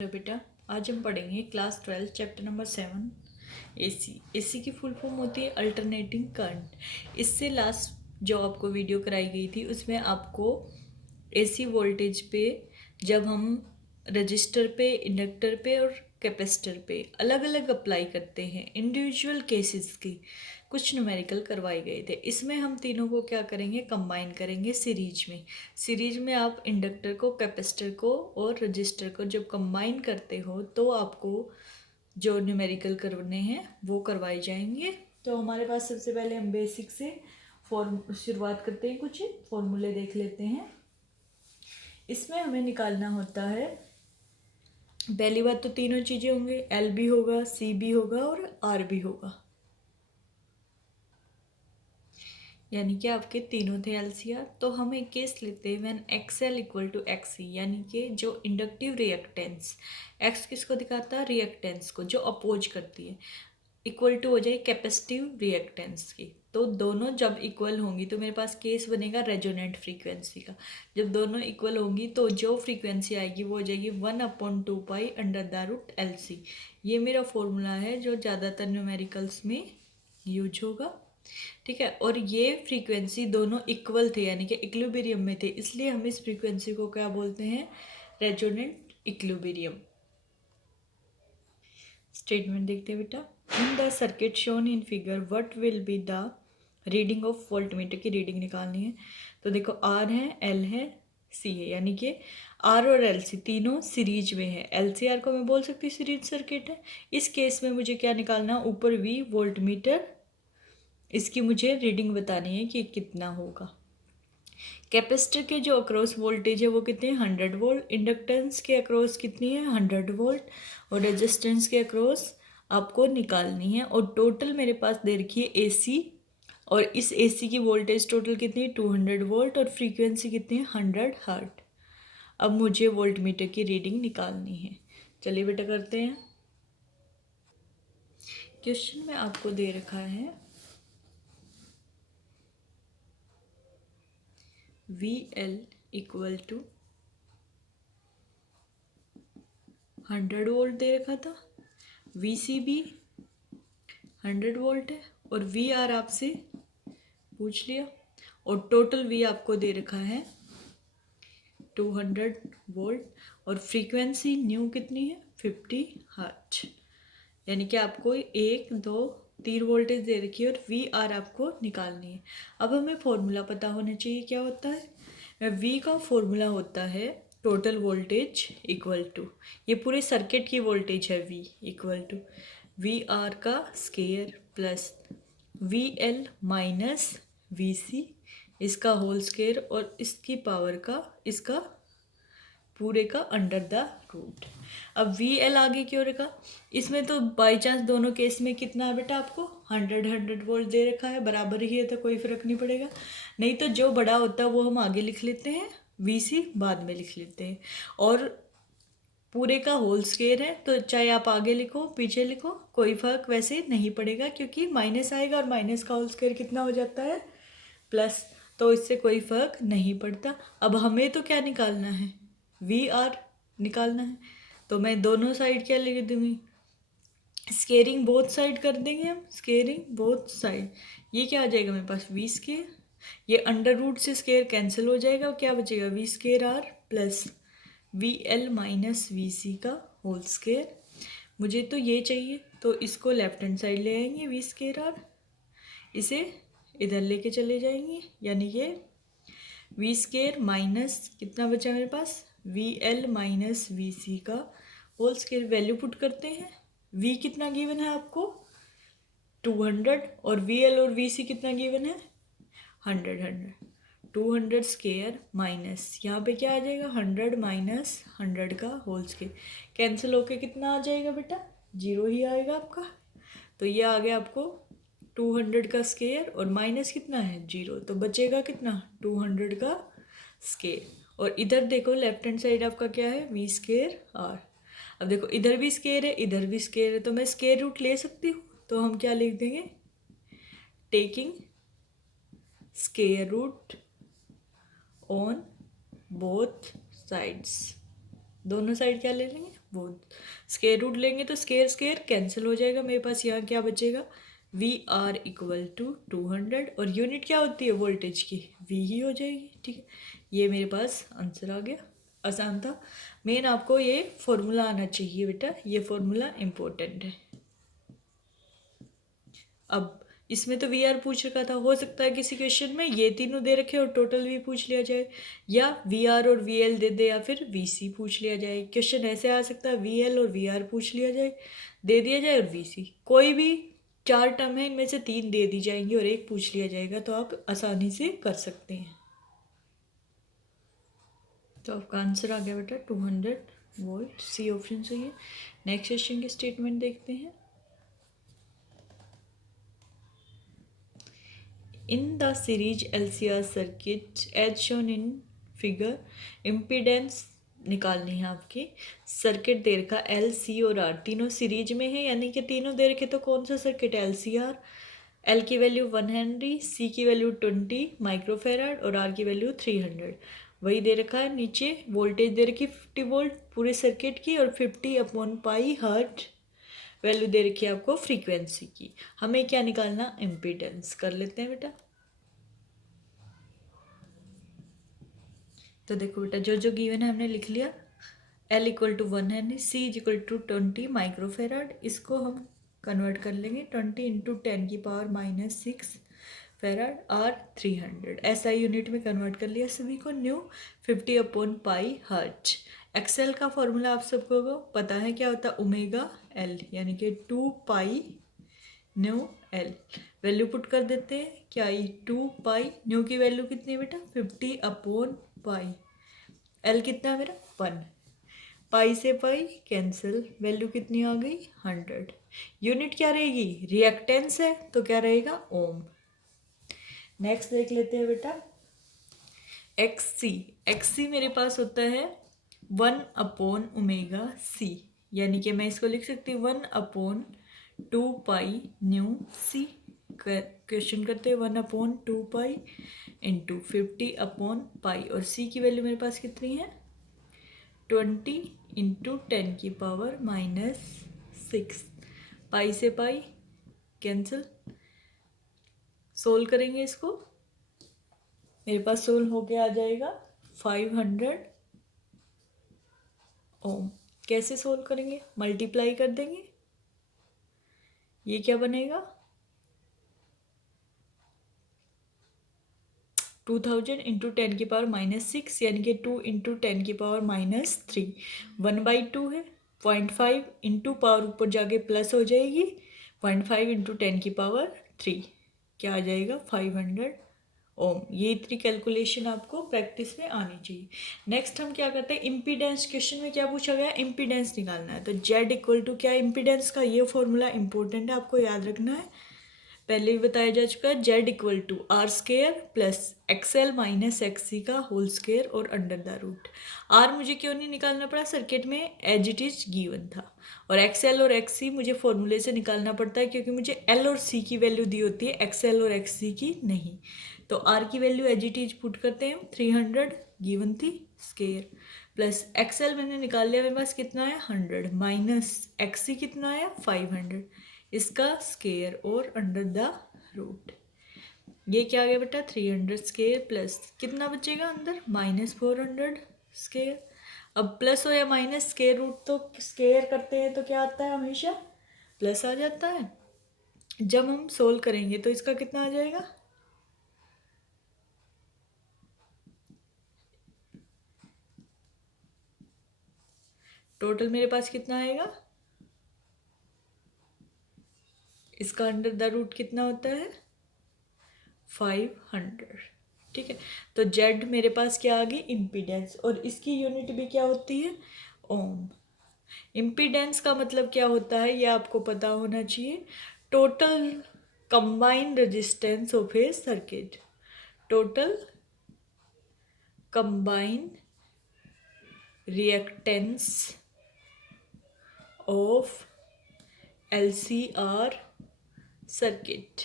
Hello बेटा, आज हम पढ़ेंगे class 12 chapter number 7 AC. AC की फुल फॉर्म होती है अल्टरनेटिंग करंट। इससे लास्ट जो आपको वीडियो कराई गई थी उसमें आपको एसी वोल्टेज पे जब हम रजिस्टर पे, इंडक्टर पे और कैपेसिटर पे अलग अलग अप्लाई करते हैं इंडिविजुअल केसेस की कुछ न्यूमेरिकल करवाए गए थे। इसमें हम तीनों को क्या करेंगे, कंबाइन करेंगे सीरीज में। सीरीज में आप इंडक्टर को, कैपेसिटर को और रजिस्टर को जब कंबाइन करते हो तो आपको जो न्यूमेरिकल करने हैं वो करवाए जाएंगे। तो हमारे पास सबसे पहले हम बेसिक से शुरुआत करते हैं, कुछ फॉर्मूले देख लेते हैं। इसमें हमें निकालना होता है, पहली बात तो तीनों चीज़ें होंगी, एल भी होगा, सी भी होगा और आर भी होगा, यानी कि आपके तीनों थे एलसीआर। तो हम एक केस लेते हैं when XL equal to XC, यानी कि जो इंडक्टिव रिएक्टेंस, एक्स किसको दिखाता है, रिएक्टेंस को जो अपोज करती है, इक्वल टू हो जाए कैपेसिटिव रिएक्टेंस की। तो दोनों जब इक्वल होंगी तो मेरे पास केस बनेगा रेजोनेंट फ्रीक्वेंसी का। जब दोनों इक्वल होंगी तो जो फ्रीक्वेंसी आएगी वो हो जाएगी 1/2 pi under the root L C. ये मेरा फॉर्मूला है जो ज़्यादातर न्यूमेरिकल्स में यूज होगा, ठीक है। और ये फ्रीक्वेंसी दोनों इक्वल थे, यानी कि इक्विलिब्रियम में थे, इसलिए हम इस फ्रीक्वेंसी को क्या बोलते हैं, रेजोनेंट इक्विलिब्रियम। स्टेटमेंट देखते हैं बेटा। इन the circuit shown in figure what will be the reading of voltmeter की रीडिंग निकालनी है। तो देखो आर है, एल है, सी है, यानी कि आर और एल सी तीनों सीरीज में है। एल सी आर को मैं बोल सकती हूँ सीरीज सर्किट है। इस केस में मुझे क्या निकालना, ऊपर वी वोल्टमीटर, इसकी मुझे रीडिंग बतानी है कि कितना होगा। कैपेसिटर के जो अक्रॉस वोल्टेज है वो कितने हैं, 100 वोल्ट। इंडक्टेंस के अक्रॉस कितनी है, 100 वोल्ट। और रेजिस्टेंस के अक्रॉस आपको निकालनी है। और टोटल मेरे पास दे रखी है एसी, और इस एसी की वोल्टेज टोटल कितनी है, 200 वोल्ट, और फ्रीक्वेंसी कितनी है, 100 हर्ट्ज। अब मुझे वोल्टमीटर की रीडिंग निकालनी है। चलिए बेटा करते हैं। क्वेश्चन में आपको दे रखा है V L equal to 100 volt दे रखा था, वी सी भी 100 वोल्ट है, और वी आर आपसे पूछ लिया, और टोटल वी आपको दे रखा है 200 वोल्ट, और फ्रीक्वेंसी न्यू कितनी है, 50 हर्ट्ज। यानी कि आपको 1, 2, 3 वोल्टेज दे रखी है और वी आर आपको निकालनी है। अब हमें फॉर्मूला पता होना चाहिए, क्या होता है, वी का फॉर्मूला होता है टोटल वोल्टेज इक्वल टू, ये पूरे सर्किट की वोल्टेज है, V equal to V R का square plus V L minus V C, इसका होल स्केयर, और इसकी पावर का, इसका पूरे का अंडर द रूट। अब वी एल आगे क्यों रखा, इसमें तो बाई चांस दोनों केस में कितना है बेटा, आपको 100 वोल्ट दे रखा है, बराबर ही है तो कोई फर्क नहीं पड़ेगा। नहीं तो जो बड़ा होता है वो हम आगे लिख लेते हैं, वी सी बाद में लिख लेते हैं। और पूरे का होल स्केयर है तो चाहे आप आगे लिखो पीछे लिखो कोई फर्क वैसे नहीं पड़ेगा, क्योंकि माइनस आएगा और माइनस का होल स्केयर कितना हो जाता है, प्लस, तो इससे कोई फर्क नहीं पड़ता। अब हमें तो क्या निकालना है, वी आर निकालना है। तो मैं दोनों साइड क्या लिख दूंगी, स्केयरिंग बोथ साइड कर देंगे हम, स्केयरिंग बोथ साइड। ये क्या आ जाएगा मेरे पास, वी स्केयर, ये अंडर रूट से स्केयर कैंसिल हो जाएगा, क्या बचेगा, V square R plus V L minus V C का होल स्केयर। मुझे तो ये चाहिए तो इसको लेफ्ट हैंड साइड ले आएंगे, वी स्केयर आर, इसे इधर लेके चले जाएंगे, यानी कि वी स्केयर माइनस कितना बचा मेरे पास, we L minus V C का होल स्केयर। वैल्यू पुट करते हैं, वी कितना गिवन है आपको 200, और वी एल और वी सी कितना गिवन है 100 200 स्केयर माइनस यहाँ पे क्या आ जाएगा 100 माइनस 100 का होल स्केयर, कैंसिल होके कितना आ जाएगा बेटा, 0 ही आएगा आपका। तो ये आ गया आपको 200 का स्केयर, और माइनस कितना है 0, तो बचेगा कितना 200 का स्केयर। और इधर देखो लेफ्ट हैंड साइड आपका क्या है, वी स्केयर आर। अब देखो इधर भी स्केयर है इधर भी स्केयर है, तो मैं स्केयर रूट ले सकती हूँ, तो हम क्या लिख देंगे, taking square root on both sides, दोनों साइड क्या ले लेंगे वो स्केयर रूट लेंगे तो स्केयर स्केयर कैंसिल हो जाएगा, मेरे पास यहाँ क्या बचेगा, वी आर इक्वल टू 200 और यूनिट क्या होती है वोल्टेज की, वी ही हो जाएगी। ठीक है, ये मेरे पास आंसर आ गया, आसान था। मेन आपको ये फॉर्मूला आना चाहिए बेटा, ये फॉर्मूला इम्पोर्टेंट है। अब इसमें तो वी आर पूछ रखा था, हो सकता है किसी क्वेश्चन में ये तीनों दे रखे और टोटल भी पूछ लिया जाए, या वी आर और वी एल दे दे, या फिर वी सी पूछ लिया जाए। क्वेश्चन ऐसे आ सकता है वी एल और वी आर पूछ लिया जाए, दे दिया जाए, और वी सी, कोई भी चार टर्म है इनमें से तीन दे दी जाएंगी और एक पूछ लिया जाएगा, तो आप आसानी से कर सकते हैं। तो आपका आंसर आ गया बेटा 200 वोल्ट, सी ऑप्शन सही है। नेक्स्ट क्वेश्चन के स्टेटमेंट देखते हैं। In the series LCR circuit as shown in figure, impedance निकालनी है आपकी। सर्किट दे रखा एल सी और आर, तीनों सीरीज में है, यानी कि तीनों दे रखे, तो कौन सा सर्किट है, एल सी आर। एल की वैल्यू 1 हेनरी, सी की वैल्यू 20 माइक्रोफेराड और आर की वैल्यू 300। वही दे रखा है नीचे, वोल्टेज दे रखी 50 वोल्ट पूरे सर्किट की, और 50/पाई हर्ट्ज वैल्यू दे रखी है आपको फ्रीक्वेंसी की। हमें क्या निकालना, इम्पीडेंस। कर लेते हैं बेटा। तो देखो बेटा, जो जो गिवन है हमने लिख लिया। L इक्वल टू 1 है, C इक्वल टू 20 माइक्रोफेराड, इसको हम कन्वर्ट कर लेंगे 20 इंटू 10⁻⁻6 फेराड, R 300, ऐसा यूनिट में कन्वर्ट कर लिया सभी को। न्यू 50/पाई हर्ट्ज। एक्सेल का फॉर्मूला आप सबको पता है क्या होता है, ओमेगा एल, यानी कि 2 pi nu L. Value put कर देते हैं, क्या आई 2 पाई, न्यू की वैल्यू कितनी है बेटा 50/पाई, एल कितना है मेरा 1, पाई से पाई कैंसिल, वैल्यू कितनी आ गई 100। यूनिट क्या रहेगी, रिएक्टेंस है तो क्या रहेगा ओम। नेक्स्ट देख लेते हैं बेटा, एक्स सी। एक्स सी मेरे पास होता है 1/ओमेगा सी, यानी कि मैं इसको लिख सकती हूँ 1/2 पाई न्यू सी। क्वेश्चन करते हैं 1/2 पाई इंटू 50/पाई, और सी की वैल्यू मेरे पास कितनी है 20 इंटू 10⁻⁻6, पाई से पाई कैंसिल। सोल्व करेंगे इसको, मेरे पास सोल्व होके आ जाएगा 500 ओम। कैसे सोल्व करेंगे, मल्टीप्लाई कर देंगे, ये क्या बनेगा 2000 इंटू 10⁻⁻6, यानी कि 2 इंटू 10⁻⁻3, 1/2 है, 0.5 इंटू पावर ऊपर जाके प्लस हो जाएगी, 0.5 इंटू 10⁻3, क्या आ जाएगा 500 ओम। ये इतनी कैलकुलेशन आपको प्रैक्टिस में आनी चाहिए। नेक्स्ट हम क्या करते हैं, इम्पीडेंस। क्वेश्चन में क्या पूछा गया, इम्पीडेंस निकालना है, तो जेड इक्वल टू क्या, इम्पीडेंस का ये फॉर्मूला इंपॉर्टेंट है, आपको याद रखना है, पहले भी बताया जा चुका है। Z equal to R square plus XL minus XC का होल स्केयर और अंडर द रूट। आर मुझे क्यों नहीं निकालना पड़ा, सर्किट में एज इट इज गिवन था, और एक्सएल और एक्सी मुझे फॉर्मूले से निकालना पड़ता है, क्योंकि मुझे एल और सी की वैल्यू दी होती है, एक्सएल और एक्सी की नहीं। तो आर की value as it is put करते हैं, 300 गिवन थी स्केयर, प्लस एक्सएल मैंने निकाल लिया, मेरे पास कितना है 100, माइनस एक्सी कितना आया 500, इसका स्केयर और अंडर द रूट। ये क्या आ गया बेटा 300 स्केयर, प्लस कितना बचेगा अंदर -400 स्केयर। अब प्लस हो या माइनस, स्केयर रूट तो स्केयर करते हैं तो क्या आता है हमेशा प्लस आ जाता है। जब हम सोल्व करेंगे तो इसका कितना आ जाएगा, टोटल मेरे पास कितना आएगा, इसका अंडर द रूट कितना होता है 500। ठीक है, तो जेड मेरे पास क्या आ गई इम्पीडेंस, और इसकी यूनिट भी क्या होती है ओम। इम्पीडेंस का मतलब क्या होता है ये आपको पता होना चाहिए, total combined resistance of A circuit, total combined reactance of LCR circuit,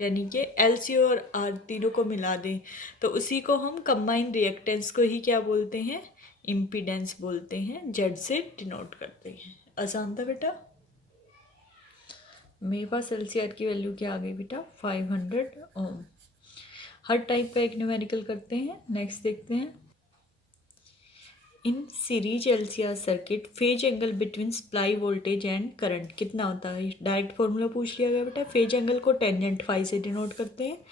यानी कि LC और R तीनों को मिला दें तो उसी को हम कंबाइंड रिएक्टेंस को ही क्या बोलते हैं इम्पीडेंस बोलते हैं, जेड से डिनोट करते हैं। आसान था बेटा। मेरे पास एलसीआर की वैल्यू क्या आ गई बेटा, 500 ओम। हर टाइप का एक न्यूमेरिकल करते हैं। नेक्स्ट देखते हैं, in series LCR circuit phase angle between supply voltage and current कितना होता है। डायरेक्ट फॉर्मूला पूछ लिया गया बेटा। फेज एंगल को टेंजेंट फाई से डिनोट करते हैं।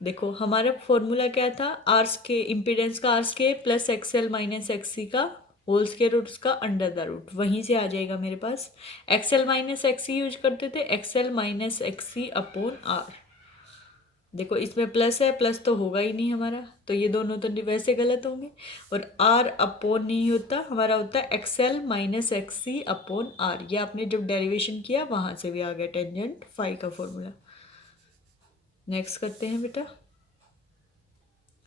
देखो हमारा फॉर्मूला क्या था, आर स्के इम्पीडेंस का R square plus XL minus XC का होल स्केयर रूट का अंडर द रूट, वहीं से आ जाएगा मेरे पास। एक्सएल माइनस एक्सी यूज करते थे, XL minus XC upon R. देखो इसमें प्लस है, प्लस तो होगा ही नहीं हमारा, तो ये दोनों तो वैसे गलत होंगे। और आर अपॉन नहीं होता, हमारा होता है XL minus XC upon R. ये आपने जब डेरिवेशन किया वहां से भी आ गया टेंजेंट फाई का फॉर्मूला। नेक्स्ट करते हैं बेटा,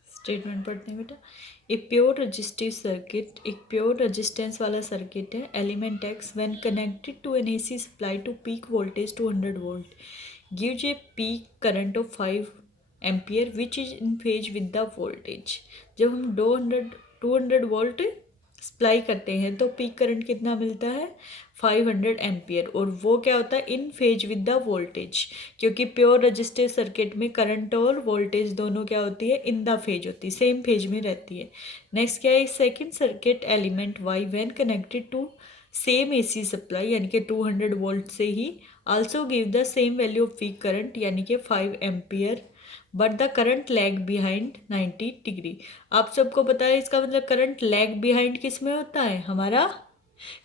स्टेटमेंट पढ़ते हैं बेटा। एक प्योर रजिस्टिव सर्किट, एक प्योर रेजिस्टेंस वाला सर्किट है। Element X when connected to an AC supply to peak voltage 200 volt gives a peak current of 5 ampere which is in phase with the voltage. जब हम 200 volt supply करते हैं तो peak current कितना मिलता है, 500 एम्पियर। और वो क्या होता है, इन फेज विद द वोल्टेज, क्योंकि प्योर रजिस्टिव सर्किट में करंट और वोल्टेज दोनों क्या होती है, इन द फेज होती है, सेम फेज में रहती है। नेक्स्ट क्या है, second circuit element Y when connected to same AC supply यानी कि 200 वोल्ट से ही also give the same value of peak current यानी कि 5 ampere but the current lag behind 90 degree. आप सबको पता है इसका मतलब करंट लैग बिहाइंड किस में होता है, हमारा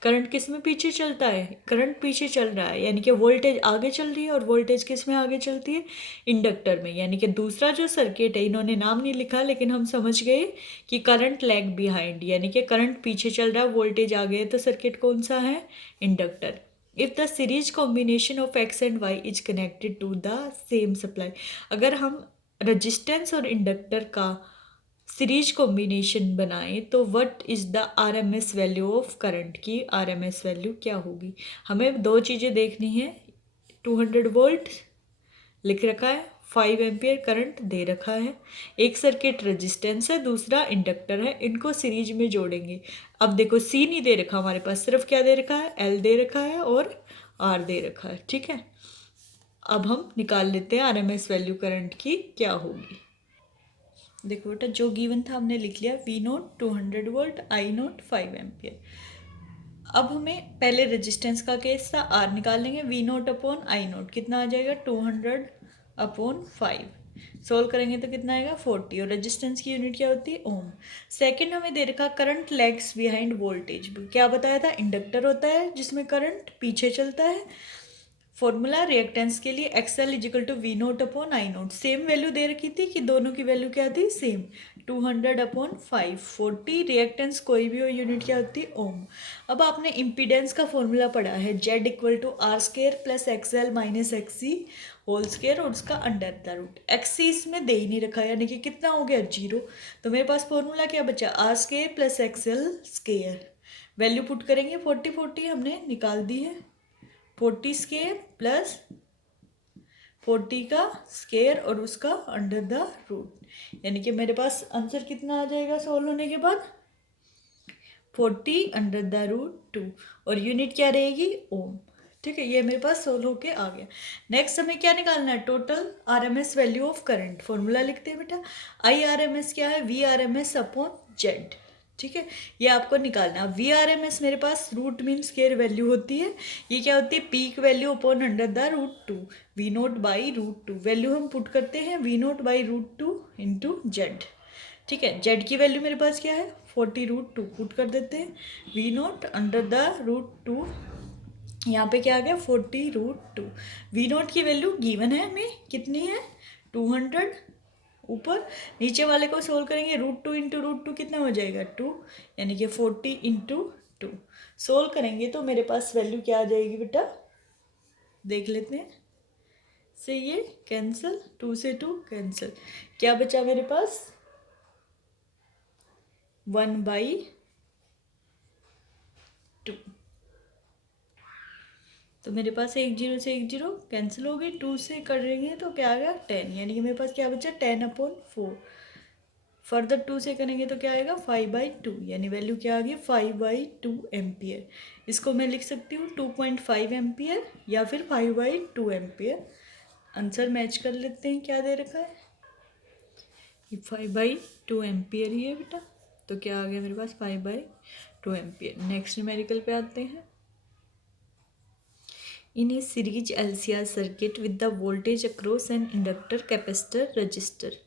करंट किस में पीछे चलता है, करंट पीछे चल रहा है यानी कि वोल्टेज आगे चल रही है। और वोल्टेज किस में आगे चलती है, इंडक्टर में। यानी कि दूसरा जो सर्किट है, इन्होंने नाम नहीं लिखा लेकिन हम समझ गए कि करंट लैग बिहाइंड यानी कि करंट पीछे चल रहा है, वोल्टेज आगे है, तो सर्किट कौन सा है, inductor. If the series combination of X and Y is connected to the same supply, अगर हम रजिस्टेंस और इंडक्टर का सीरीज कॉम्बिनेशन बनाएं तो what is the RMS value of current की आरएमएस वैल्यू क्या होगी। हमें दो चीज़ें देखनी है, 200 वोल्ट लिख रखा है, 5 एम्पियर करंट दे रखा है, एक सर्किट रेजिस्टेंस है, दूसरा इंडक्टर है, इनको सीरीज में जोड़ेंगे। अब देखो सी नहीं दे रखा हमारे पास, सिर्फ क्या दे रखा है, एल दे रखा है और आर दे रखा है। ठीक है, अब हम निकाल लेते हैं आरएमएस वैल्यू करंट की क्या होगी। देखो बेटा जो गिवन था हमने लिख लिया, V naught 200 volt, I naught 5 ampere. अब हमें पहले रेजिस्टेंस का केस था, आर निकाल लेंगे, V naught upon I naught कितना आ जाएगा, 200 अपॉन 5। सोल्व करेंगे तो कितना आएगा, 40। और रेजिस्टेंस की यूनिट क्या होती है, ओम। सेकंड हमें दे रखा करंट लैग्स बिहाइंड वोल्टेज, क्या बताया था, इंडक्टर होता है जिसमें करंट पीछे चलता है। फॉर्मूला रिएक्टेंस के लिए XL is equal to V naught upon I naught, same value दे रखी थी कि दोनों की वैल्यू क्या थी, सेम, 200 अपॉन 5, 40। रिएक्टेंस कोई भी हो, यूनिट क्या होती है, ओम। अब आपने इम्पीडेंस का फॉर्मूला पढ़ा है, Z equal to R square plus XL minus XC whole square और उसका अंडर द रूट। एक्सी इसमें दे ही नहीं रखा यानी कि कितना हो गया, 0। तो मेरे पास फॉर्मूला क्या बचा, R square plus XL square. Value put करेंगे, 40 हमने निकाल दी है, 40 स्केयर प्लस 40 का स्केयर और उसका अंडर द रूट, यानी कि मेरे पास आंसर कितना आ जाएगा सोल्व होने के बाद, 40 अंडर द रूट 2। और यूनिट क्या रहेगी, ओम। ठीक है, ये मेरे पास सोल्व होके आ गया। नेक्स्ट हमें क्या निकालना है, total RMS value of current. Formula लिखते हैं बेटा, आई आर एम एस क्या है, V R M S upon Z. ठीक है, ये आपको निकालना। वी आर एम एस मेरे पास रूट मीन स्केयर वैल्यू होती है, ये क्या होती है, peak value upon under the root 2, V naught by root 2। Value हम पुट करते हैं, V naught by root 2 into Z. ठीक है, जेड की वैल्यू मेरे पास क्या है, 40 रूट 2 पुट कर देते हैं, V naught under the root 2, यहाँ पे क्या आ गया, 40 रूट 2। वी नोट की वैल्यू गिवन है हमें, कितनी है, 200। ऊपर नीचे वाले को सोल्व करेंगे, रूट 2 इंटू रूट 2 कितना हो जाएगा, 2, यानी कि 40 इंटू 2। सोल्व करेंगे तो मेरे पास वैल्यू क्या आ जाएगी बेटा, देख लेते हैं। से ये कैंसिल, 2 से 2 कैंसिल, क्या बचा मेरे पास, 1/2। तो मेरे पास 1 0 से 1 0 कैंसिल हो गई, 2 से करेंगे तो क्या आ गया, 10, यानी कि मेरे पास क्या बचा, 10 अपॉन 4। फर्दर 2 से करेंगे तो क्या आएगा 5/2, यानी वैल्यू क्या आ गई 5/2 एम्पियर। इसको मैं लिख सकती हूँ 2.5 एम्पियर या फिर 5/2 एम्पियर। आंसर मैच कर लेते हैं, क्या दे रखा है, ये 5/2 एम्पियर ही है बेटा। तो क्या आ गया मेरे पास 5/2 एम्पियर। नेक्स्ट न्यूमेरिकल पे आते हैं। In a series LCR circuit with the voltage across an inductor capacitor resistor.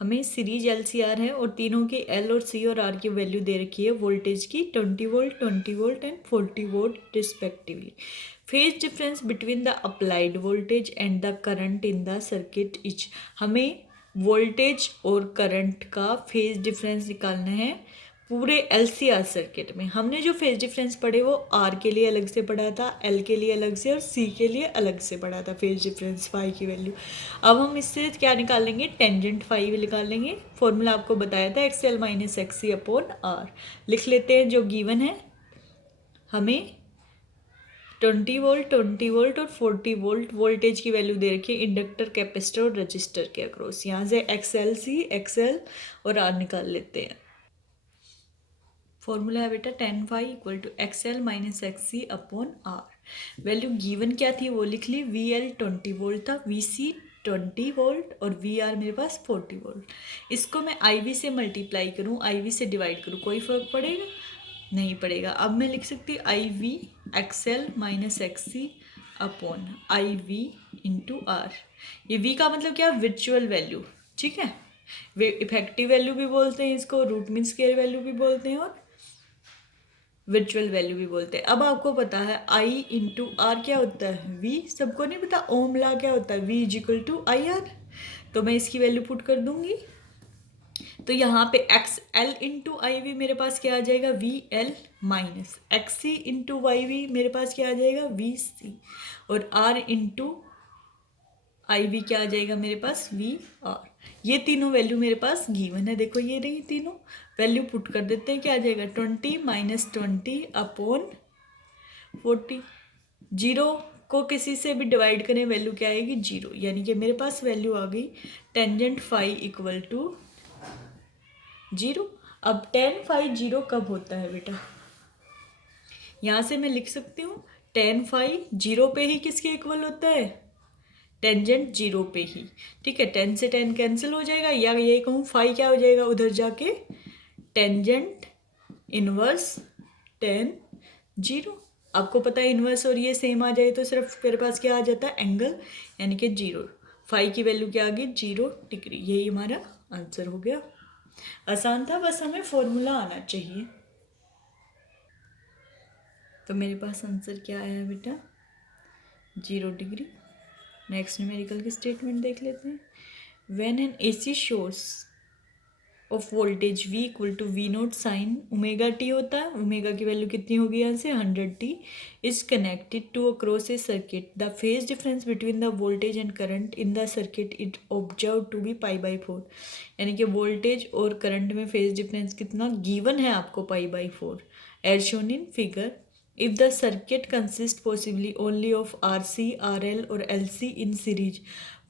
हमें सीरीज एलसीआर है और तीनों के एल और सी और आर की वैल्यू दे रखी है वोल्टेज की 20 volt, 20 volt and 40 volt respectively. Phase difference between the applied voltage and the current in the circuit is. हमें वोल्टेज और करंट का फेज डिफरेंस निकालना है पूरे एलसीआर सर्किट में। हमने जो फेज डिफरेंस पढ़े वो आर के लिए अलग से पढ़ा था, एल के लिए अलग से और सी के लिए अलग से पढ़ा था फेज डिफरेंस फाई की वैल्यू। अब हम इससे क्या निकालेंगे, टेंजेंट फाई निकालेंगे। फॉर्मूला आपको बताया था XL minus XC upon R. लिख लेते हैं जो गिवन है। हमें 20 वोल्ट, 20 वोल्ट और 40 वोल्ट वोल्टेज की वैल्यू दे रखी है इंडक्टर, कैपेसिटर और रजिस्टर के अक्रॉस। यहाँ से एक्सएल सी, एक्सएल और आर निकाल लेते हैं। फॉर्मूला है बेटा tan phi equal to XL minus XC upon R. Value given क्या थी वो लिख ली। VL 20 वोल्ट था, VC 20 वोल्ट और VR मेरे पास 40 वोल्ट। इसको मैं IV से मल्टीप्लाई करूँ, IV से डिवाइड करूँ, कोई फर्क पड़ेगा नहीं पड़ेगा। अब मैं लिख सकती हूँ IV XL minus XC upon IV into R. ये V का मतलब क्या, वर्चुअल वैल्यू, ठीक है। वे इफेक्टिव वैल्यू भी बोलते हैं इसको, रूट मीन स्क्वायर वैल्यू भी बोलते हैं और वर्चुअल वैल्यू भी बोलते हैं। अब आपको पता है आई इंटू आर क्या होता है, वी। सबको नहीं पता ओम ला क्या होता है, V is equal to I R. तो मैं इसकी वैल्यू पुट कर दूंगी। तो यहाँ पे X L into I V मेरे पास क्या आ जाएगा, V L minus X C into Y V मेरे पास क्या आ जाएगा, वी सी। और आर इंटू आई वी क्या आ जाएगा मेरे पास, वी आर। ये तीनों वैल्यू मेरे पास गिवन है, देखो ये रही तीनों वैल्यू। पुट कर देते हैं, क्या आ जाएगा 20 माइनस 20 अपॉन 40। जीरो को किसी से भी डिवाइड करें वैल्यू क्या आएगी, जीरो। यानी कि मेरे पास वैल्यू आ गई tangent phi equal to zero. अब टेन फाई जीरो कब होता है बेटा, यहाँ से मैं लिख सकती हूँ टेन फाई जीरो पे ही किसके इक्वल होता है, टेंजेंट जीरो पे ही, ठीक है। 10 से 10 कैंसिल हो जाएगा, या ये कहूँ फाई क्या हो जाएगा उधर जाके टेंजेंट इनवर्स टेन जीरो। आपको पता है इनवर्स और ये सेम आ जाए तो सिर्फ मेरे पास क्या आ जाता है, एंगल, यानी कि जीरो। फाई की वैल्यू क्या आ गई, 0 डिग्री। यही हमारा आंसर हो गया। आसान था, बस हमें फॉर्मूला आना चाहिए। तो मेरे पास आंसर क्या आया बेटा, 0 डिग्री। नेक्स्ट न्यूमेरिकल की स्टेटमेंट देख लेते हैं। When an AC source of voltage V equal to V naught sine omega t होता है, ओमेगा की वैल्यू कितनी होगी यहाँ से 100t, is connected to across a circuit. The phase difference between the voltage and current in the circuit it observe to be π/4। यानी कि voltage और करंट में फेज डिफरेंस कितना गिवन है आपको, π/4 as shown in figure. If the circuit consists possibly only of RC, RL और LC in series,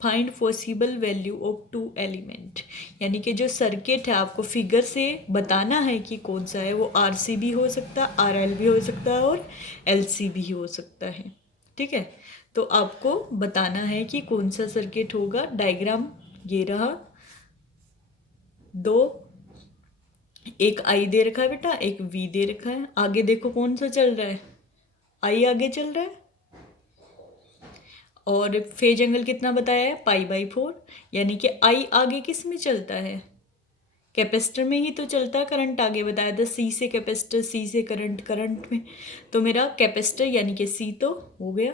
find possible value of two element। यानी कि जो सर्किट है आपको फिगर से बताना है कि कौन सा है, वो RC भी हो सकता है, RL भी हो सकता है और LC भी हो सकता है, ठीक है। तो आपको बताना है कि कौन सा सर्किट होगा। डायग्राम ये रहा, दो, एक आई दे रखा है बेटा, एक वी दे रखा है। आगे देखो कौन सा चल रहा है, आई आगे चल रहा है। और फेज एंगल कितना बताया है, π/4। यानी कि आई आगे किस में चलता है, कैपेसिटर में ही तो चलता है। करंट आगे बताया था, सी से कैपेसिटर, सी से करंट, करंट में। तो मेरा कैपेसिटर यानी कि सी तो हो गया।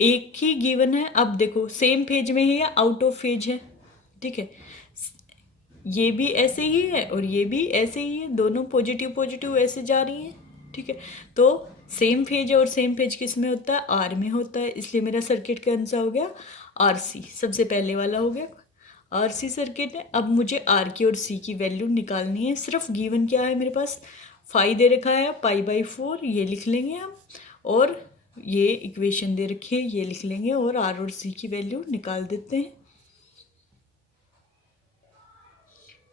एक ही गिवन है। अब देखो सेम फेज में है या आउट ऑफ फेज है, ठीक है। ये भी ऐसे ही है और ये भी ऐसे ही है, दोनों पॉजिटिव पॉजिटिव ऐसे जा रही हैं, ठीक है। तो सेम फेज है और सेम फेज किस में होता है, आर में होता है। इसलिए मेरा सर्किट का आंसर हो गया आर सी, सबसे पहले वाला हो गया आर सी सर्किट है। अब मुझे आर की और सी की वैल्यू निकालनी है। सिर्फ गिवन क्या है मेरे पास, फाई दे रखा है π/4, ये लिख लेंगे हम। और ये इक्वेशन दे रखी है, ये लिख लेंगे और आर और सी की वैल्यू निकाल देते हैं।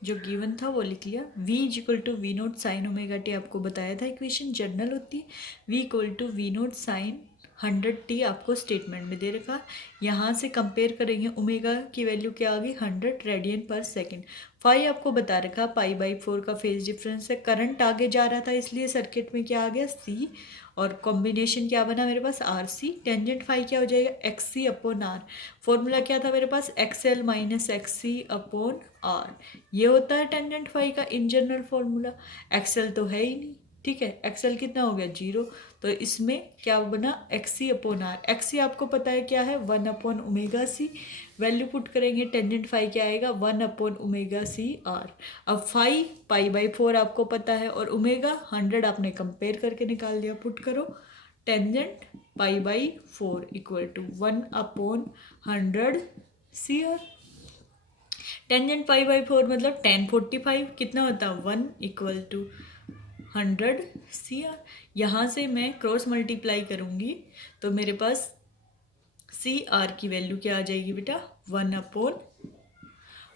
जो गिवन था वो लिख लिया। v is equal to V naught sine omega t आपको बताया था इक्वेशन जनरल होती है। v equal to V naught sine 100t आपको स्टेटमेंट में दे रखा। यहाँ से कंपेयर करेंगे, ओमेगा की वैल्यू क्या आ गई 100 रेडियन पर सेकेंड। फाई आपको बता रखा π/4 का फेज डिफरेंस है। करंट आगे जा रहा था इसलिए सर्किट में क्या आ गया c, और कॉम्बिनेशन क्या बना मेरे पास आर सी। टेंजेंट फाई क्या हो जाएगा X C upon R. Formula क्या था मेरे पास XL minus X C upon R. ये होता है टेंजेंट फाई का इन जनरल फॉर्मूला। एक्सएल तो है ही नहीं, ठीक है। एक्सएल कितना हो गया 0, तो इसमें क्या बना X C upon R. X C आपको पता है क्या है 1 upon omega C. Value put करेंगे टेंजेंट फाई क्या आएगा 1 अपॉन ओमेगा सी आर। अब फाई π/4 आपको पता है और ओमेगा 100 आपने कंपेयर करके निकाल दिया। पुट करो tangent π/4 equal to 1 upon 100 C R. Tangent π/4 मतलब 1045 कितना होता है 1 इक्वल टू 100 सी आर। यहाँ से मैं क्रॉस मल्टीप्लाई करूँगी तो मेरे पास सी आर की वैल्यू क्या आ जाएगी बेटा 1 अपॉन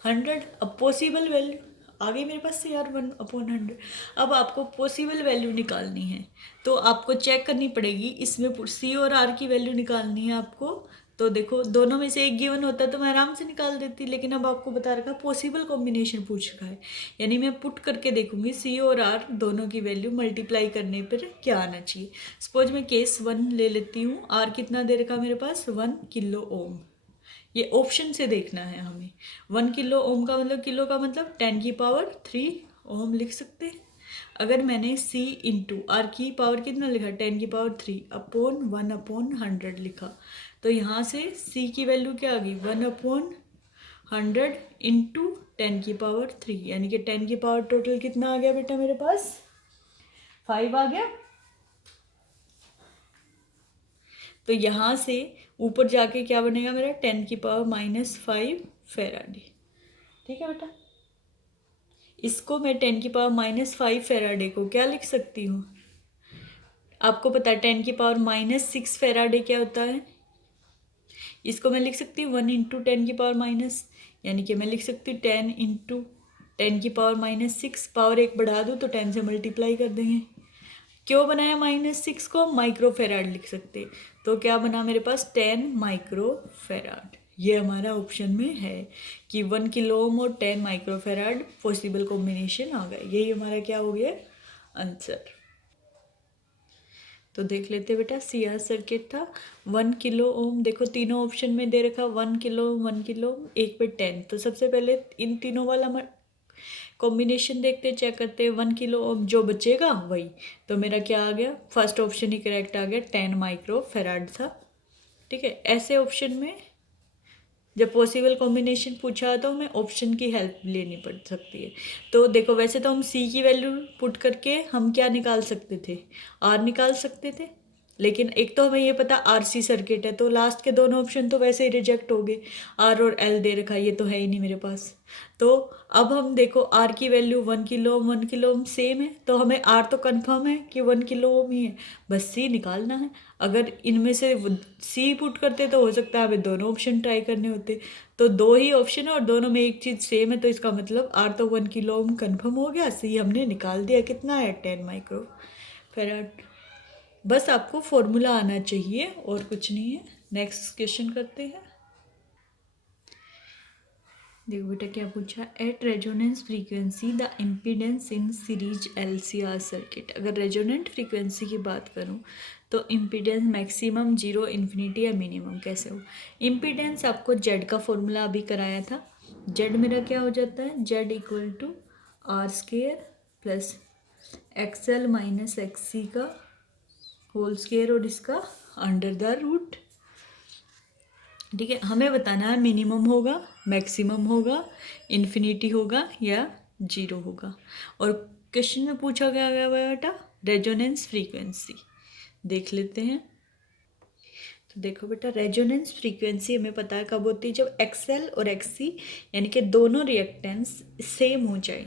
100। अब पॉसिबल वैल्यू आ गई मेरे पास सी आर 1 अपॉन 100। अब आपको पॉसिबल वैल्यू निकालनी है तो आपको चेक करनी पड़ेगी, इसमें सी और आर की वैल्यू निकालनी है आपको। तो देखो दोनों में से एक गिवन होता तो मैं आराम से निकाल देती, लेकिन अब आपको बता रखा पॉसिबल कॉम्बिनेशन पूछ रखा है, यानी मैं पुट करके देखूंगी सी और आर दोनों की वैल्यू मल्टीप्लाई करने पर क्या आना चाहिए। सपोज मैं केस 1 ले लेती हूँ। आर कितना दे रखा मेरे पास 1 किलो ओम। ये ऑप्शन से देखना है हमें। 1 किलो ओम का मतलब, किलो का मतलब 10⁻³ ओम लिख सकते हैं। अगर मैंने C इंटू आर की पावर कितना लिखा 10⁻³ अपॉन 1 अपॉन 100 लिखा, तो यहाँ से C की वैल्यू क्या आ गई 1 अपॉन 100 इंटू 10⁻³, यानी कि 10 की पावर टोटल कितना आ गया बेटा मेरे पास 5 आ गया। तो यहाँ से ऊपर जाके क्या बनेगा मेरा 10⁻⁻5 फेराडे। ठीक है बेटा, इसको मैं 10⁻⁻5 फेराडे को क्या लिख सकती हूँ, आपको पता है 10⁻⁻6 फेराडे क्या होता है। इसको मैं लिख सकती हूँ 1 इंटू 10⁻⁻, यानी कि मैं लिख सकती हूँ 10 इंटू 10⁻⁻6। पावर एक बढ़ा दूँ तो 10 से मल्टीप्लाई कर देंगे। क्यों बनाया -6 को, माइक्रो फेराड लिख सकते। तो क्या बना मेरे पास 10 माइक्रो फेराड। ये हमारा ऑप्शन में है कि 1 किलो ओम और 10 माइक्रो फेराड पॉसिबल कॉम्बिनेशन आ गया। यही हमारा क्या हो गया आंसर। तो देख लेते बेटा सी आर सर्किट था 1 किलो ओम। देखो तीनों ऑप्शन में दे रखा 1 किलो 1 किलो, एक पे 10। तो सबसे पहले इन तीनों वाला कॉम्बिनेशन देखते चेक करते 1 किलो ओम जो बचेगा वही। तो मेरा क्या आ गया फर्स्ट ऑप्शन ही करेक्ट आ गया 10 माइक्रो फेराड था। ठीक है, ऐसे ऑप्शन में जब पॉसिबल कॉम्बिनेशन पूछा तो हमें ऑप्शन की हेल्प लेनी पड़ सकती है। तो देखो वैसे तो हम सी की वैल्यू पुट करके हम क्या निकाल सकते थे आर निकाल सकते थे, लेकिन एक तो हमें ये पता आर सी सर्किट है तो लास्ट के दोनों ऑप्शन तो वैसे ही रिजेक्ट हो गए। आर और एल दे रखा है, ये तो है ही नहीं मेरे पास। तो अब हम देखो आर की value 1 kilo ohm 1 kilo ohm same है, तो हमें आर तो कंफर्म है कि 1 किलो ओम ही है, बस सी निकालना है। अगर इनमें से सी पुट करते तो हो सकता है हमें दोनों ऑप्शन ट्राई करने होते। तो दो ही ऑप्शन है और दोनों में एक चीज़ सेम है, तो इसका मतलब आर तो 1 किलो ओम कन्फर्म हो गया। सी हमने निकाल दिया, कितना है 10 माइक्रो फेराड। बस आपको फॉर्मूला आना चाहिए और कुछ नहीं है। नेक्स्ट क्वेश्चन करते हैं। देखो बेटा क्या पूछा, eight resonance frequency the impedance in series LCR circuit. अगर रेजोनेंट फ्रीक्वेंसी की बात करूँ तो इम्पीडेंस मैक्सिमम 0 इन्फिनिटी या मिनिमम कैसे हो। इम्पीडेंस आपको जेड का फॉर्मूला अभी कराया था। जेड मेरा क्या हो जाता है, Z equal to R² plus XL minus XC का होल स्क्वायर और इसका अंडर द रूट। ठीक है, हमें बताना है मिनिमम होगा, मैक्सिमम होगा, इन्फिनिटी होगा या 0 होगा। और क्वेश्चन में पूछा गया बेटा रेजोनेंस फ्रीक्वेंसी। देख लेते हैं। तो देखो बेटा, रेजोनेंस फ्रीक्वेंसी हमें पता है कब होती है, जब एक्सएल और एक्ससी यानी कि दोनों रिएक्टेंस सेम हो जाए।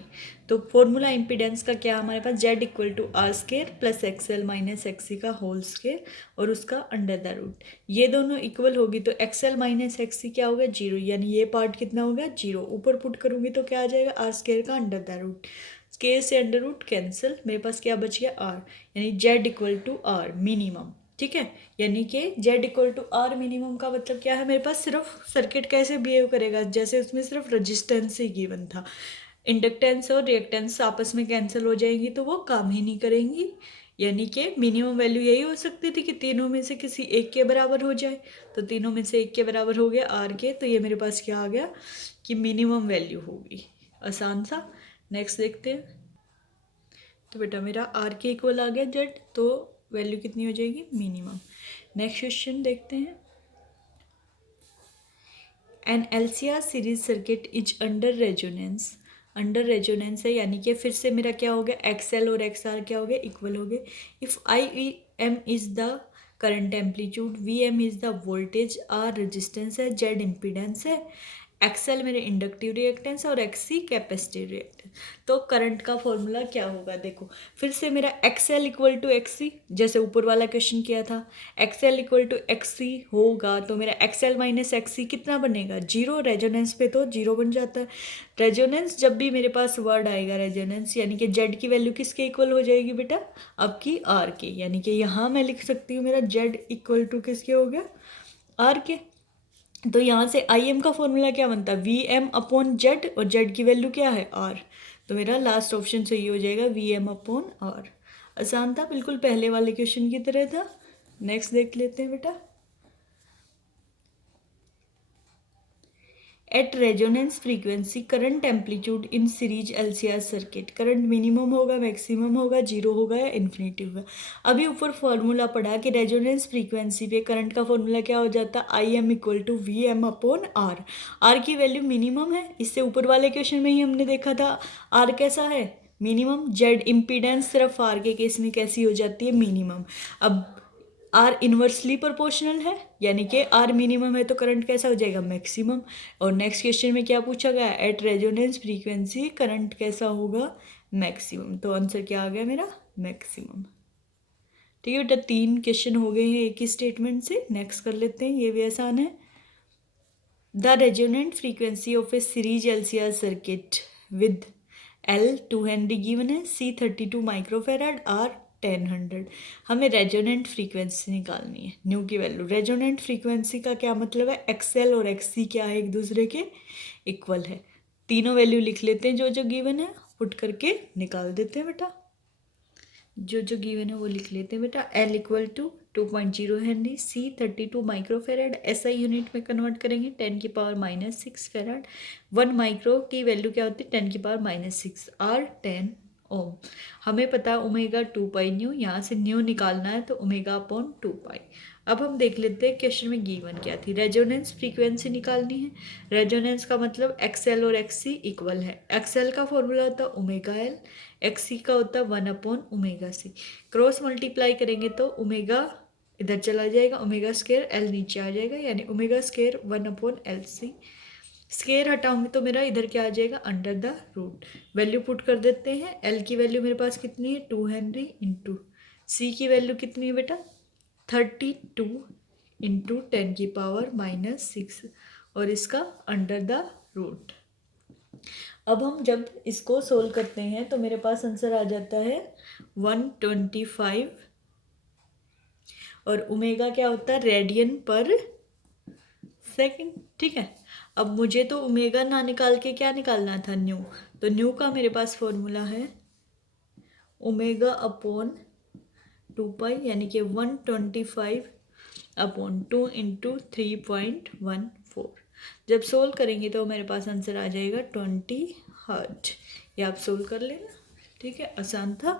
तो फॉर्मूला इम्पीडेंस का क्या हमारे पास, Z equal to R square plus XL minus XC का होल स्केयर और उसका अंडर द रूट। ये दोनों इक्वल होगी तो एक्सएल माइनस एक्ससी क्या होगा, जीरो, यानी ये पार्ट कितना होगा, जीरो। ऊपर पुट करूँगी तो क्या आ जाएगा, आर स्केयर का अंडर द रूट, स्केयर से अंडर रूट कैंसिल, मेरे पास क्या बच गया, आर, यानी Z equal to R minimum. ठीक है, यानी कि Z equal to R minimum का मतलब क्या है, मेरे पास सिर्फ सर्किट कैसे बिहेव करेगा, जैसे उसमें सिर्फ रजिस्टेंस ही गिवन था, इंडक्टेंस और रिएक्टेंस आपस में कैंसिल हो जाएंगी तो वो काम ही नहीं करेंगी। यानी कि मिनिमम वैल्यू यही हो सकती थी कि तीनों में से किसी एक के बराबर हो जाए, तो तीनों में से एक के बराबर हो गया आर के, तो ये मेरे पास क्या आ गया कि मिनिमम वैल्यू होगी। आसान सा। नेक्स्ट देखते हैं। तो बेटा मेरा आर के इक्वल आ गया जेड, तो वैल्यू कितनी हो जाएगी, मिनिमम। नेक्स्ट क्वेश्चन देखते हैं। An LCR series circuit is under resonance, under resonance है यानी कि फिर से मेरा क्या हो गया, एक्सएल और एक्सआर क्या हो गया, इक्वल हो गए। If I M is the current amplitude, V M is the voltage, R resistance है, जेड इम्पीडेंस है, एक्सएल मेरे इंडक्टिव रिएक्टेंस और एक्ससी कैपेसिटिव रिएक्टेंस। तो करंट का फॉर्मूला क्या होगा, देखो फिर से मेरा एक्सएल इक्वल टू एक्ससी, जैसे ऊपर वाला क्वेश्चन किया था, एक्सएल इक्वल टू एक्ससी होगा तो मेरा एक्सएल माइनस एक्ससी कितना बनेगा, जीरो। रेजोनेंस पे तो जीरो बन जाता है। रेजोनेंस जब भी मेरे पास वर्ड आएगा रेजोनेंस, यानी कि जेड की वैल्यू किसके इक्वल हो जाएगी बेटा, आपकी आर के, यानी कि यहाँ मैं लिख सकती हूँ मेरा जेड इक्वल टू किसके हो गया, आर के। तो यहाँ से आई एम का फॉर्मूला क्या बनता है, वी एम अपॉन जेड, और जेड की वैल्यू क्या है, आर। तो मेरा लास्ट ऑप्शन सही हो जाएगा, वी एम अपॉन आर। आसान था, बिल्कुल पहले वाले क्वेश्चन की तरह था। नेक्स्ट देख लेते हैं बेटा। At resonance frequency current amplitude in series LCR circuit, current minimum होगा, मैक्सिमम होगा, जीरो होगा या इन्फिनिटी होगा। अभी ऊपर फॉर्मूला पढ़ा कि रेजोनेंस फ्रीक्वेंसी पे करंट का फॉर्मूला क्या हो जाता है, I M equal to V M upon R. R की वैल्यू मिनिमम है, इससे ऊपर वाले क्वेश्चन में ही हमने देखा था आर कैसा है, मिनिमम। जेड इम्पीडेंस सिर्फ आर के केस में कैसी हो जाती है, मिनिमम। अब आर इन्वर्सली प्रोपोर्शनल है, यानी कि आर मिनिमम है तो करंट कैसा हो जाएगा, मैक्सिमम। और नेक्स्ट क्वेश्चन में क्या पूछा गया, एट रेजोनेंस फ्रीक्वेंसी करंट कैसा होगा, मैक्सिमम। तो आंसर क्या आ गया मेरा, मैक्सिमम। ठीक है बेटा, 3 क्वेश्चन हो गए हैं एक ही स्टेटमेंट से। नेक्स्ट कर लेते हैं, ये भी आसान है। The resonant frequency of a series LCR circuit with L 2 Henry given है, सी 32 माइक्रोफेराड, आर 1000। हमें रेजोनेंट फ्रीक्वेंसी निकालनी है, न्यू की वैल्यू। रेजोनेंट फ्रीक्वेंसी का क्या मतलब है, एक्सएल और एक्ससी क्या है, एक दूसरे के इक्वल है। तीनों वैल्यू लिख लेते हैं, जो जो गिवन है पुट करके निकाल देते हैं बेटा। जो जो गिवन है वो लिख लेते हैं बेटा। L equal to 2.0 henry, C 32 microfarad, SI unit में कन्वर्ट करेंगे 10 की पावर -6 फेराड। 1 माइक्रो की वैल्यू क्या होती है, 10 की पावर -6, आर 10 ओम। हमें पता है ओमेगा 2 पाई न्यू, यहाँ से न्यू निकालना है तो ओमेगा अपॉन 2 पाई। अब हम देख लेते हैं क्वेश्चन में गिवन क्या थी, रेजोनेंस फ्रीक्वेंसी निकालनी है। रेजोनेंस का मतलब एक्सएल और एक्ससी इक्वल है। एक्सएल का फॉर्मूला होता है ओमेगा एल, एक्ससी का होता है 1 upon omega C. Cross multiply करेंगे तो ओमेगा इधर चला जाएगा, ओमेगा स्केयर एल नीचे आ जाएगा, यानी omega square 1 upon L C. Square हटाऊंगी तो मेरा इधर क्या आ जाएगा, under the root. Value put कर देते हैं। एल की वैल्यू मेरे पास कितनी है, 2 हेनरी, इंटू सी की वैल्यू कितनी है बेटा, 32 इंटू 10 की पावर -6, और इसका अंडर द रूट। अब हम जब इसको सोल्व करते हैं तो मेरे पास आंसर आ जाता है 125, और ओमेगा क्या होता है, रेडियन पर सेकंड। ठीक है, अब मुझे तो ओमेगा ना निकाल के क्या निकालना था, न्यू। तो न्यू का मेरे पास फॉर्मूला है ओमेगा अपॉन 2 पाई, यानी कि 125 अपॉन 2 इंटू 3.14। जब सोल्व करेंगे तो मेरे पास आंसर आ जाएगा 20 हर्ट्ज। ये आप सोल्व कर लेना। ठीक है, आसान था।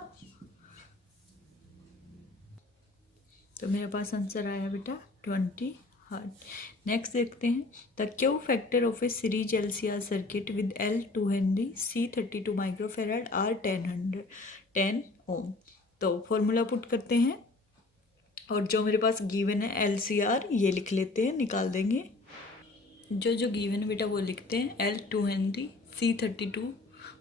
तो मेरे पास आंसर आया बेटा 20 हर्ट्ज। नेक्स्ट देखते हैं, the Q factor of a series LCR circuit with L 2 henry, C 32 microfarad, R 10 ohm. तो फॉर्मूला पुट करते हैं। और जो मेरे पास गिवन है LCR ये लिख लेते हैं, निकाल देंगे। जो गिवन है बेटा वो लिखते हैं, L 2 हेनरी, C 32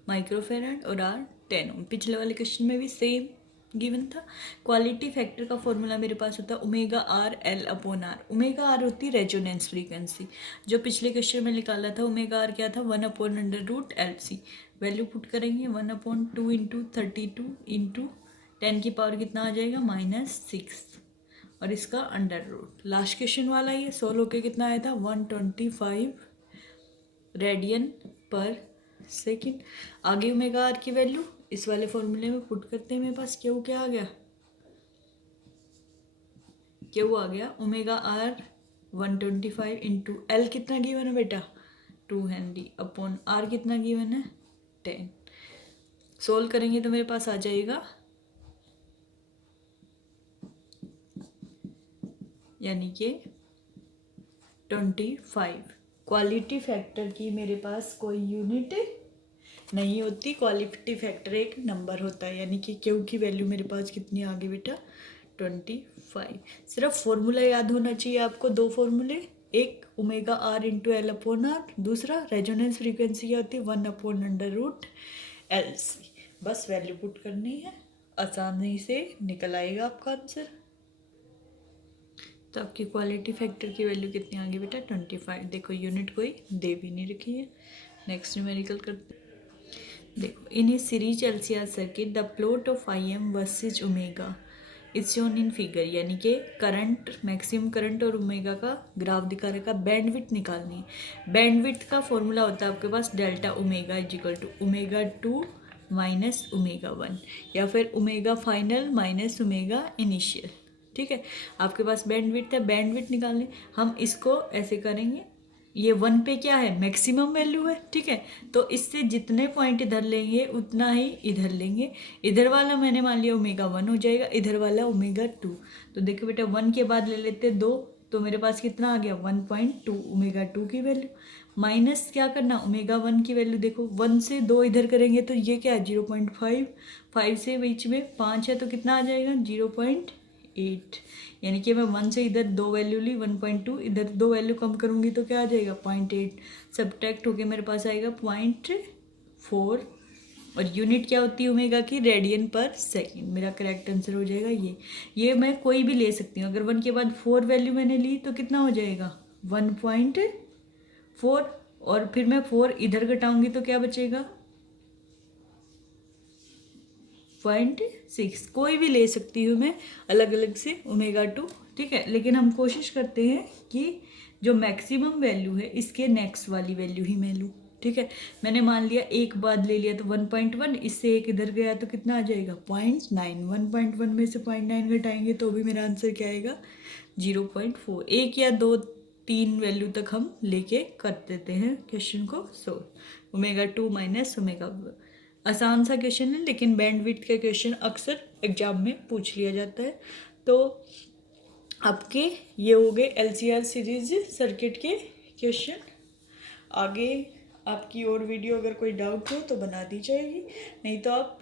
माइक्रोफेराड और R 10 ओम। पिछले वाले क्वेश्चन में भी सेम गिवन था। क्वालिटी फैक्टर का फॉर्मूला मेरे पास होता है omega R L upon R. Omega R होती है रेजोनेंस फ्रीक्वेंसी, जो पिछले क्वेश्चन में निकाला था ओमेगा आर क्या था 1/√LC। वैल्यू पुट करेंगे 1/2 इंटू 32 इंटू 10 की पावर कितना आ जाएगा -6 और इसका √। लास्ट क्वेश्चन वाला ये सोल्व होके कितना आया था 125 रेडियन पर सेकेंड। आगे ओमेगा आर की वैल्यू इस वाले फॉर्मूले में पुट करते हैं। मेरे पास क्यू क्या आ गया, क्यू आ गया ओमेगा आर 125 इंटू एल कितना गिवन है बेटा 2 हेनरी अपॉन आर कितना गिवन है 10। सोल्व करेंगे तो मेरे पास आ जाएगा, यानी कि 25। क्वालिटी फैक्टर की मेरे पास कोई यूनिट नहीं होती, क्वालिटी फैक्टर एक नंबर होता है, यानी कि क्यू की वैल्यू मेरे पास कितनी आ गई बेटा 25। सिर्फ फॉर्मूला याद होना चाहिए आपको, दो फॉर्मूले, एक omega R into L upon R, दूसरा रेजोनेंस फ्रीक्वेंसी क्या होती है 1/√LC। बस वैल्यू पुट करनी है, आसानी से निकल आएगा आपका आंसर। तो आपकी क्वालिटी फैक्टर की वैल्यू कितनी आ गई बेटा 25। देखो यूनिट कोई दे भी नहीं रखी है। नेक्स्ट न्यूमेरिकल करते, देखो in a series LCR circuit the plot of IM versus omega is shown in figure, यानी कि करंट, मैक्सिमम करंट और ओमेगा का ग्राफ दिखा रखा। बैंडविड्थ निकालनी है। बैंडविड्थ का फॉर्मूला होता है आपके पास delta omega is equal to omega 2 minus omega 1 या फिर omega final minus omega initial. ठीक है, आपके पास बैंडविड्थ है, बैंडविड्थ निकालनी। हम इसको ऐसे करेंगे, ये 1 पे क्या है मैक्सिमम वैल्यू है, ठीक है, तो इससे जितने पॉइंट इधर लेंगे उतना ही इधर लेंगे। इधर वाला मैंने मान लिया ओमेगा 1 हो जाएगा, इधर वाला ओमेगा 2। तो देखो बेटा 1 के बाद ले लेते 2, तो मेरे पास कितना आ गया 1.2 ओमेगा 2 की वैल्यू, माइनस क्या करना ओमेगा 1 की वैल्यू। देखो 1 से 2 इधर करेंगे तो ये क्या है 0.5, 5 से बीच में 5 है तो कितना आ जाएगा 0.8, यानी कि मैं 1 से इधर 2 वैल्यू ली 1.2, इधर 2 वैल्यू कम करूँगी तो क्या आ जाएगा 0.8, सब्ट्रैक्ट होके मेरे पास आएगा 0.4। और यूनिट क्या होती है ओमेगा की रेडियन पर सेकेंड। मेरा करेक्ट आंसर हो जाएगा ये मैं कोई भी ले सकती हूँ। अगर 1 के बाद 4 वैल्यू मैंने ली तो कितना हो जाएगा 1.4, और फिर मैं 4 इधर घटाऊंगी तो क्या बचेगा 0.6। कोई भी ले सकती हूँ मैं अलग अलग से ओमेगा 2, ठीक है, लेकिन हम कोशिश करते हैं कि जो मैक्सिमम वैल्यू है इसके नेक्स्ट वाली वैल्यू ही मैं लूँ। ठीक है, मैंने मान लिया एक बाद ले लिया तो 1.1, इससे एक इधर गया तो कितना आ जाएगा 0.9। 1.1 में से 0.9 घटाएंगे तो भी मेरा आंसर क्या आएगा 0.4। एक या दो 3 वैल्यू तक हम लेके कर देते हैं क्वेश्चन को सोल्व। ओमेगा 2 माइनस ओमेगा, आसान सा क्वेश्चन है, लेकिन बैंडविड्थ का क्वेश्चन अक्सर एग्जाम में पूछ लिया जाता है। तो आपके ये हो गए LCR सीरीज सर्किट के क्वेश्चन। आगे आपकी और वीडियो अगर कोई डाउट हो तो बना दी जाएगी, नहीं तो आप